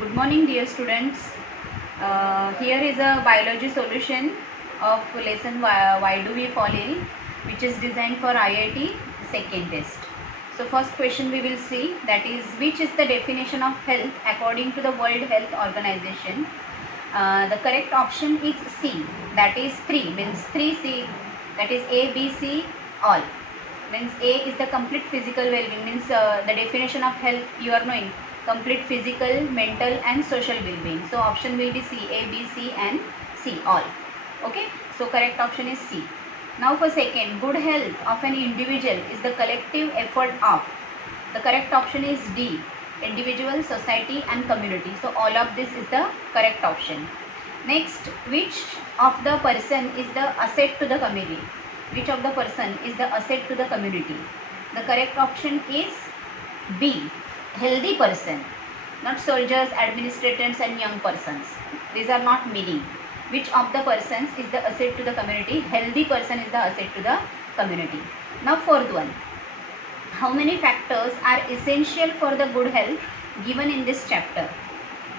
Good morning, dear students. Here is a biology solution of lesson Why Do We Fall Ill, which is designed for IIT second test. So first question we will see, that is, which is the definition of health according to the World Health Organization? The correct option is C, that is 3, means 3C, that is A, B, C, all. Means A is the complete physical well-being, means the definition of health you are knowing, complete physical, mental and social well-being. So option will be C, A, B, C and C, all. Okay, so correct option is C. Now for second, good health of an individual is the collective effort of. The correct option is D, individual, society and community. So all of this is the correct option. Next, which of the person is the asset to the community? Which of the person is the asset to the community? The correct option is B, healthy person. Not soldiers, administrators and young persons. These are not meaning. Which of the persons is the asset to the community? Healthy person is the asset to the community. Now fourth one. How many factors are essential for the good health given in this chapter?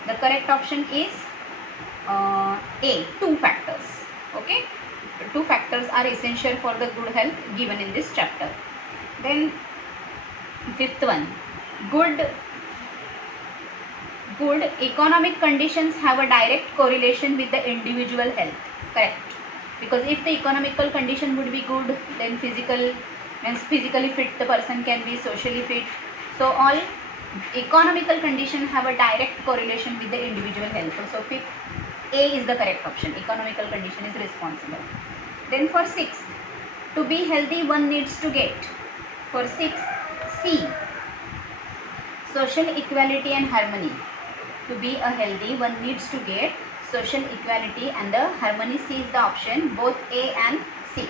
The correct option is A, 2 factors. Okay, 2 factors are essential for the good health given in this chapter. Then fifth one, good economic conditions have a direct correlation with the individual health. Correct, because if the economical condition would be good, then physically fit the person can be socially fit. So all economical conditions have a direct correlation with the individual health. So fifth, A is the correct option. Economical condition is responsible. Then for sixth, to be healthy one needs to get. For sixth, C, social equality and harmony. To be a healthy one needs to get social equality and the harmony. C is the option, both A and C.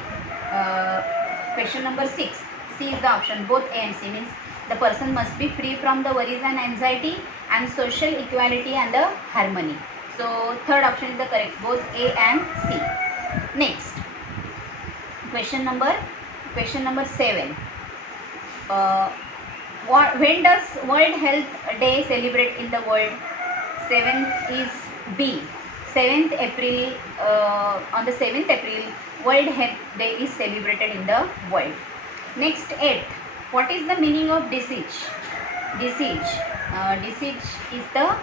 Question number 6, C is the option, both A and C, means the person must be free from the worries and anxiety and social equality and the harmony. So third option is the correct, both A and C. Next, question number 7. When does World Health Day celebrate in the world? 7th is B, 7th April. On the 7th April, World Health Day is celebrated in the world. Next, 8th, what is the meaning of disease? Disease is the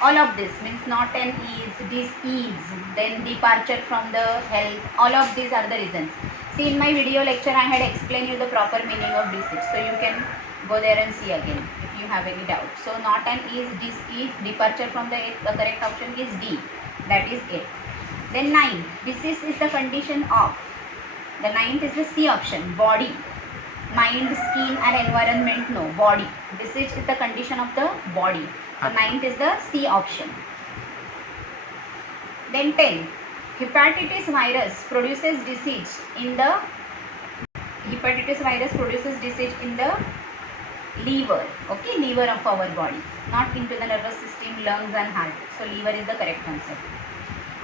all of this, means not an ease, disease, then departure from the health. All of these are the reasons. See, in my video lecture I had explained you the proper meaning of disease, so you can go there and see again if you have any doubt. So not an is, disease, departure from the correct option is D, that is it. Then 9, disease is the condition of. The 9th is the C option, body. Mind, skin and environment, no, body. Disease is the condition of the body. So 9th is the C option. Then 10, hepatitis virus produces disease in the liver. Okay, liver of our body, not into the nervous system, lungs and heart. So liver is the correct answer.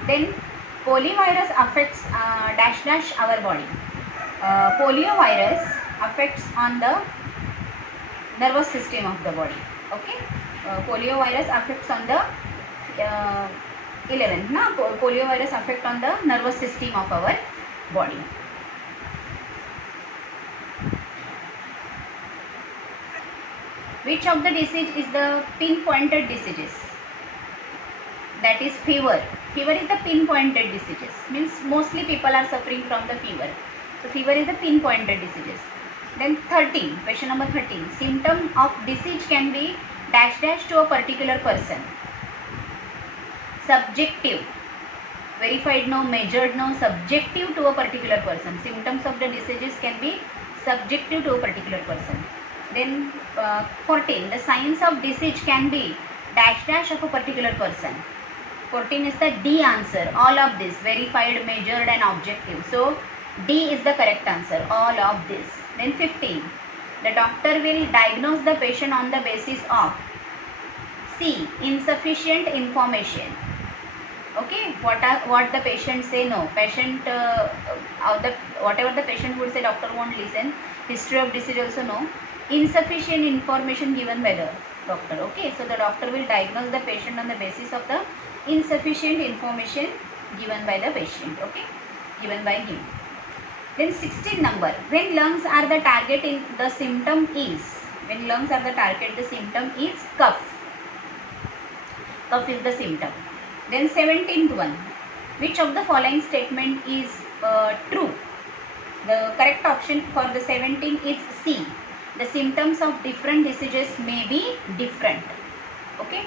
Then poliovirus affects dash our body. Poliovirus affects on the nervous system of the body. Okay, poliovirus affects on the 11th. Now poliovirus affect on the nervous system of our body. Which of the disease is the pinpointed diseases? That is fever. Fever is the pinpointed diseases, means mostly people are suffering from the fever. So fever is the pinpointed diseases. Then 13, question number 13, symptom of disease can be dash to a particular person. Subjective, verified no, measured no, subjective to a particular person. Symptoms of the diseases can be subjective to a particular person. Then 14, the signs of disease can be dash of a particular person. 14 is the D answer. All of this, verified, measured and objective. So D is the correct answer, all of this. Then 15, the doctor will diagnose the patient on the basis of C, insufficient information. Okay, what the patient say, no, patient whatever the patient would say, doctor won't listen. History of disease also no. Insufficient information given by the Doctor. Okay, so the doctor will diagnose the patient on the basis of the insufficient information given by the patient. Okay, given by him. Then 16 number, when lungs are the target, in the symptom is, when lungs are the target, the symptom is cough. Cough is the symptom. Then 17th one, which of the following statement is true? The correct option for the 17 is C. The symptoms of different diseases may be different. Okay.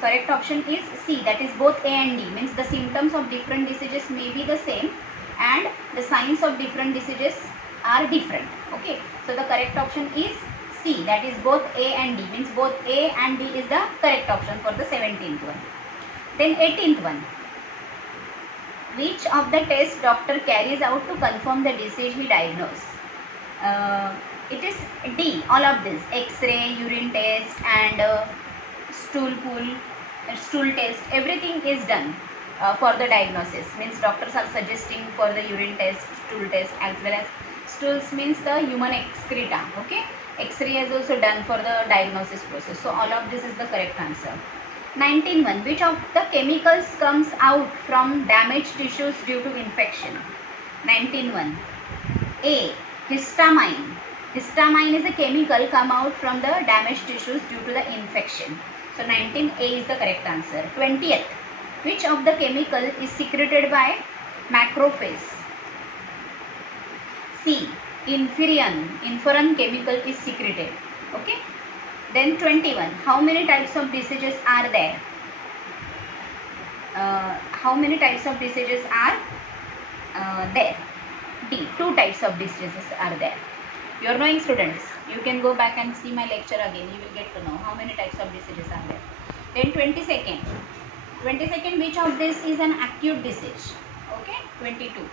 Correct option is C, that is both A and D, means the symptoms of different diseases may be the same and the signs of different diseases are different. Okay, so the correct option is C, that is both A and D, means both A and D is the correct option for the 17th one. Then 18th one, which of the tests doctor carries out to confirm the disease he diagnosed? It is D, all of this, X-ray, urine test and stool test, everything is done for the diagnosis, means doctors are suggesting for the urine test, stool test, as well as stools means the human excreta. Okay, X-ray is also done for the diagnosis process. So all of this is the correct answer. 19 one, which of the chemicals comes out from damaged tissues due to infection? 19 one, A, histamine. Histamine is a chemical come out from the damaged tissues due to the infection. So 19A is the correct answer. 20th, which of the chemical is secreted by macrophage? C, Interferon chemical is secreted. Okay. Then 21, how many types of diseases are there? How many types of diseases are there? D, 2 types of diseases are there. You are knowing, students, you can go back and see my lecture again, you will get to know how many types of diseases are there. Then 22nd, which of this is an acute disease? Okay, 22.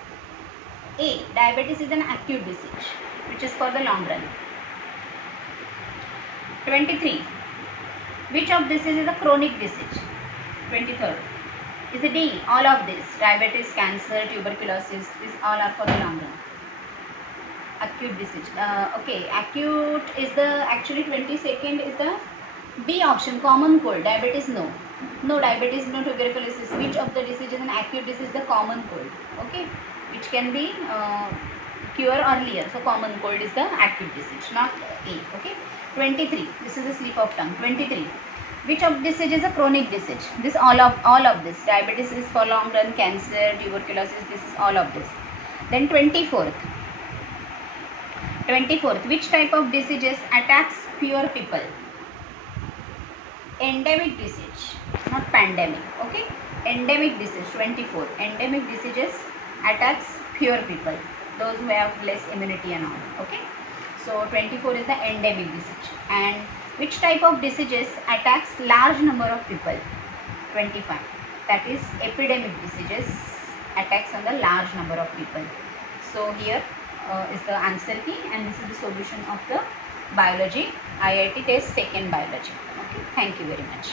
A, diabetes is an acute disease which is for the long run. 23, which of this is a chronic disease? 23rd is a D, all of this, diabetes, cancer, tuberculosis, these all are for the long run. Acute disease. Okay, acute is the, actually 22nd is the B option, common cold. Diabetes, no. No diabetes, no tuberculosis. Which of the disease is an acute disease? The common cold. Okay, which can be cure earlier. So common cold is the acute disease, not A. Okay. 23. This is a slip of tongue. 23. Which of this is a chronic disease? This all of this. Diabetes is for long run, cancer, tuberculosis. This is all of this. Then 24th. Which type of diseases attacks fewer people? Endemic disease, not pandemic. Okay, endemic disease. 24. Endemic diseases attacks fewer people, those who have less immunity and all. Okay, so 24 is the endemic disease. And which type of diseases attacks large number of people? 25. That is epidemic diseases attacks on the large number of people. So here is the answer key, and this is the solution of the biology IIT test second biology. Okay, thank you very much.